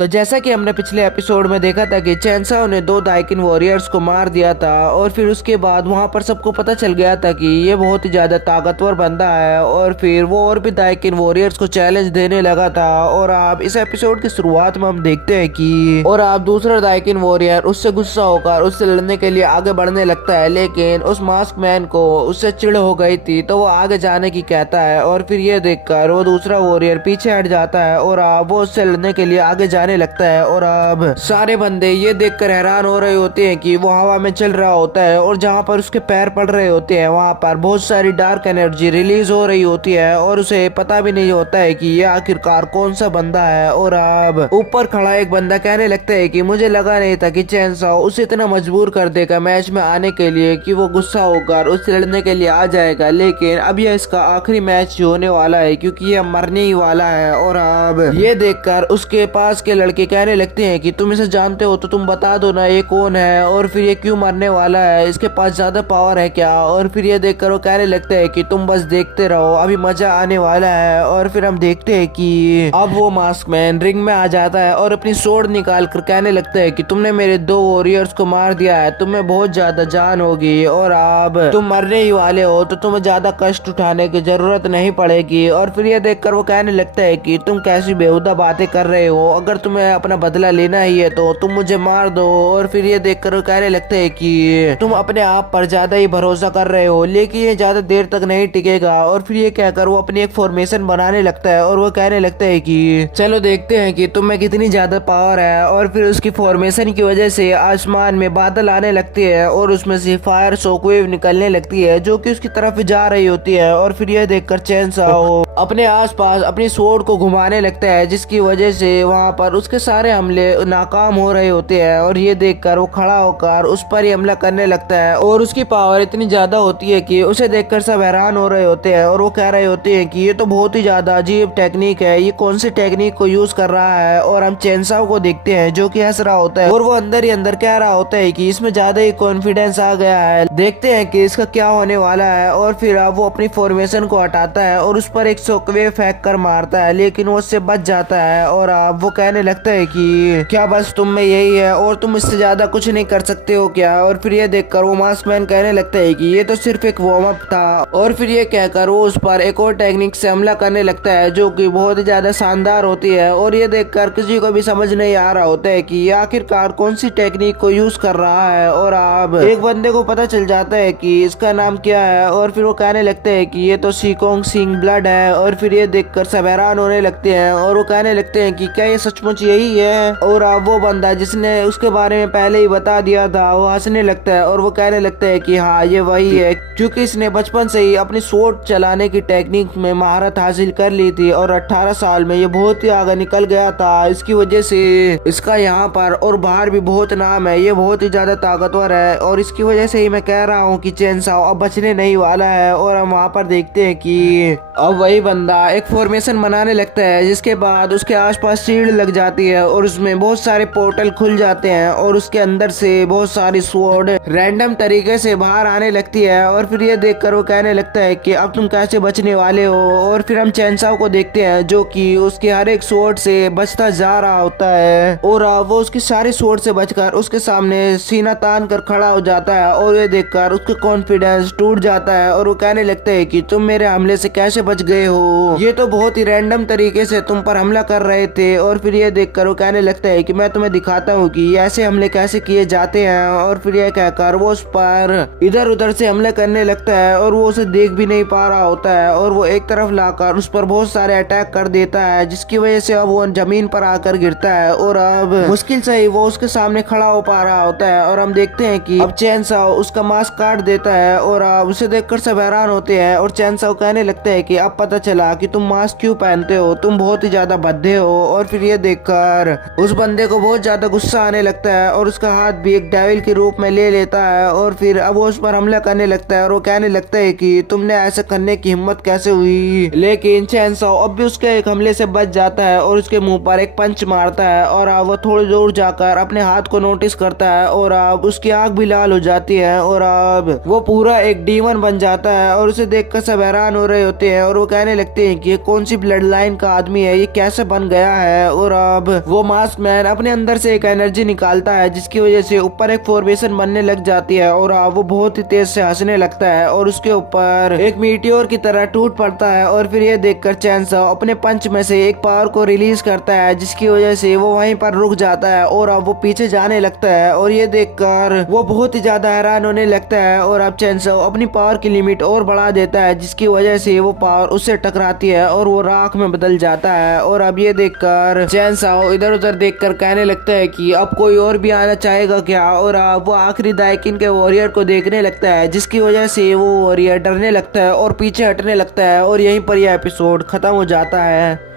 तो जैसा कि हमने पिछले एपिसोड में देखा था कि चैनसाओ ने दो दाइकिन वॉरियर्स को मार दिया था और फिर उसके बाद वहां पर सबको पता चल गया था कि ये बहुत ही ज्यादा ताकतवर बंदा है और फिर वो और भी दाइकिन वॉरियर्स को चैलेंज देने लगा था। और आप इस एपिसोड की शुरुआत में हम देखते हैं कि और आप दूसरा दाइकिन वॉरियर उससे गुस्सा होकर उससे लड़ने के लिए आगे बढ़ने लगता है, लेकिन उस मास्क मैन को उससे चिढ़ हो गई थी तो वो आगे जाने की कहता है और फिर ये देखकर वो दूसरा वॉरियर पीछे हट जाता है और वो उससे लड़ने के लिए आगे जाने लगता है। और अब सारे बंदे ये देखकर हैरान हो रहे होते हैं कि वो हवा में चल रहा होता है और जहाँ पर उसके पैर पड़ रहे होते हैं वहाँ पर बहुत सारी डार्क एनर्जी रिलीज हो रही होती है और उसे पता भी नहीं होता है कि ये आखिरकार कौन सा बंदा है। और अब ऊपर खड़ा एक बंदा कहने लगता है कि मुझे लगा नहीं था कि चैनसाओ उसे इतना मजबूर कर देगा मैच में आने के लिए कि वो गुस्सा होकर उससे लड़ने के लिए आ जाएगा, लेकिन अब यह इसका आखिरी मैच होने वाला है क्योंकि ये मरने ही वाला है। और अब ये देखकर उसके पास के लड़के कहने लगते हैं कि तुम इसे जानते हो तो तुम बता दो ना ये कौन है और फिर ये क्यों मरने वाला है, इसके पास ज्यादा पावर है क्या। और फिर ये देखकर वो कहने लगते हैं कि तुम बस देखते रहो अभी मजा आने वाला है। और फिर हम देखते हैं कि अब वो मास्क मैन रिंग में आ जाता है और अपनी सोर्ड निकाल कर कहने लगता है कि तुमने मेरे दो वॉरियर्स को मार दिया है, तुम्हें बहुत ज्यादा जान होगी और अब तुम मरने ही वाले हो तो तुम्हें ज्यादा कष्ट उठाने की जरूरत नहीं पड़ेगी। और फिर ये देखकर वो कहने लगता है कि तुम कैसी बेहुदा बातें कर रहे हो, अगर तुम्हें अपना बदला लेना ही है तो तुम मुझे मार दो। और फिर ये देखकर वो कहने लगते हैं कि तुम अपने आप पर ज्यादा ही भरोसा कर रहे हो लेकिन ये ज्यादा देर तक नहीं टिकेगा। और फिर ये कहकर वो अपनी एक फॉर्मेशन बनाने लगता है और वो कहने लगता है कि चलो देखते हैं कि तुम्हें कितनी ज्यादा पावर है। और फिर उसकी फॉर्मेशन की वजह से आसमान में बादल आने लगते हैं और उसमें से फायर शॉकवेव निकलने लगती है जो कि उसकी तरफ जा रही होती है। और फिर यह देखकर चैनसाओ अपने आसपास अपनी स्वॉर्ड को घुमाने लगता है जिसकी वजह से वहां पर उसके सारे हमले नाकाम हो रहे होते हैं। और ये देखकर वो खड़ा होकर उस पर ही हमला करने लगता है और उसकी पावर इतनी ज्यादा होती है कि उसे देखकर सब हैरान हो रहे होते हैं और वो कह रहे होते हैं कि ये तो बहुत ही ज्यादा अजीब टेक्निक है, ये कौन सी टेक्निक को यूज कर रहा है। और हम चैनसाओ को देखते हैं जो कि हंस रहा होता है और वो अंदर ही अंदर कह रहा होता है कि इसमें ज्यादा ही कॉन्फिडेंस आ गया है, देखते हैं कि इसका क्या होने वाला है। और फिर अब वो अपनी फॉर्मेशन को हटाता है और उस पर एक शॉकवेव फेंक कर मारता है लेकिन वो उससे बच जाता है। और अब वो कहने लगता है कि क्या बस तुम में यही है और तुम इससे ज्यादा कुछ नहीं कर सकते हो क्या। और फिर ये देखकर वो मास्क मैन कहने लगता है कि ये तो सिर्फ एक वार्म अप था। और फिर ये कहकर वो उस पर एक और टेक्निक से हमला करने लगता है जो कि बहुत ही ज्यादा शानदार होती है। और ये देखकर किसी को भी समझ नहीं आ रहा होता है कि ये आखिरकार कौन सी टेक्निक को यूज कर रहा है। और अब एक बंदे को पता चल जाता है कि इसका नाम क्या है और फिर वो कहने लगते हैं कि ये तो शीकोंग सिंह ब्लड है। और फिर ये देखकर सब हैरान होने लगते हैं और वो कहने लगते हैं कि क्या ये सचमुच यही है। और अब वो बंदा जिसने उसके बारे में पहले ही बता दिया था वो हंसने लगता है और वो कहने लगता है कि हाँ ये वही है, क्योंकि इसने बचपन से ही अपनी स्वॉर्ड चलाने की टेक्निक में महारत हासिल कर ली थी और 18 साल में ये बहुत ही आगे निकल गया था। इसकी वजह से इसका यहाँ पर और बाहर भी बहुत नाम है, ये बहुत ही ज्यादा ताकतवर है और इसकी वजह से ही मैं कह रहा हूँ कि चैनसाओ अब बचने नहीं वाला है। और हम वहाँ पर देखते हैं कि अब वही बंदा एक फॉर्मेशन बनाने लगता है जिसके बाद उसके आसपास शील्ड लग जाती है और उसमें बहुत सारे पोर्टल खुल जाते हैं और उसके अंदर से बहुत सारी स्वॉर्ड रैंडम तरीके से बाहर आने लगती है। और फिर ये देखकर वो कहने लगता है कि अब तुम कैसे बचने वाले हो। और फिर हम चैनसाओ को देखते हैं जो कि उसके हर एक स्वॉर्ड से बचता जा रहा होता है और वो उसकी सारी स्वॉर्ड से बचकर उसके सामने सीना तान कर खड़ा हो जाता है। और ये देखकर उसका कॉन्फिडेंस टूट जाता है और वो कहने लगता है कि तुम मेरे हमले से कैसे बच गए हो, ये तो बहुत ही रैंडम तरीके से तुम पर हमला कर रहे थे। और फिर ये देखकर वो कहने लगता है कि मैं तुम्हें दिखाता हूँ कि ऐसे हमले कैसे किए जाते हैं। और फिर ये कहकर वो उस पर इधर उधर से हमले करने लगता है और वो उसे देख भी नहीं पा रहा होता है और वो एक तरफ लाकर उस पर बहुत सारे अटैक कर देता है जिसकी वजह से अब वो जमीन पर आकर गिरता है और अब मुश्किल से ही वो उसके सामने खड़ा हो पा रहा होता है। और हम देखते हैं कि अब चैनसाओ उसका मास्क काट देता है और उसे देखकर सब हैरान होते हैं और चैनसाओ कहने लगता है कि अब पता चला कि तुम मास्क क्यों पहनते हो, तुम बहुत ही ज्यादा भद्दे हो। और फिर ये देखकर उस बंदे को बहुत ज्यादा गुस्सा आने लगता है और उसका हाथ भी एक डेविल के रूप में ले लेता है और फिर अब वो उस पर हमला करने लगता है और वो कहने लगता है कि तुमने ऐसा करने की हिम्मत कैसे हुई। लेकिन चैनसाओ अब भी उसके एक हमले से बच जाता है और उसके मुंह पर एक पंच मारता है और अब वो थोड़ी दूर जाकर अपने हाथ को नोटिस करता है और अब उसकी आंख भी लाल हो जाती है और अब वो पूरा एक डीमन बन जाता है और उसे देखकर सब हैरान हो रहे होते हैं और वो कहने लगते हैं कि ये कौन सी ब्लड लाइन का आदमी है, ये कैसे बन गया है। और तब वो मास्क मैन अपने अंदर से एक एनर्जी निकालता है जिसकी वजह से ऊपर एक फॉर्मेशन बनने लग जाती है और वो बहुत ही तेज से हंसने लगता है और उसके ऊपर एक मीटियोर की तरह टूट पड़ता है। और फिर ये देखकर चैनसॉ अपने पंच में से एक पावर को रिलीज करता है जिसकी वजह से वो वहीं पर रुक जाता है और अब वो पीछे जाने लगता है। और ये देखकर वो बहुत ही ज्यादा हैरान होने लगता है और अब चैनसॉ अपनी पावर की लिमिट और बढ़ा देता है जिसकी वजह से वो पावर उससे टकराती है और वो राख में बदल जाता है। और अब ये देखकर चैनसॉ इधर उधर देखकर कहने लगता है कि अब कोई और भी आना चाहेगा क्या। और अब वो आखिरी दाइकिन के वॉरियर को देखने लगता है जिसकी वजह से वो वॉरियर डरने लगता है और पीछे हटने लगता है और यहीं पर यह एपिसोड खत्म हो जाता है।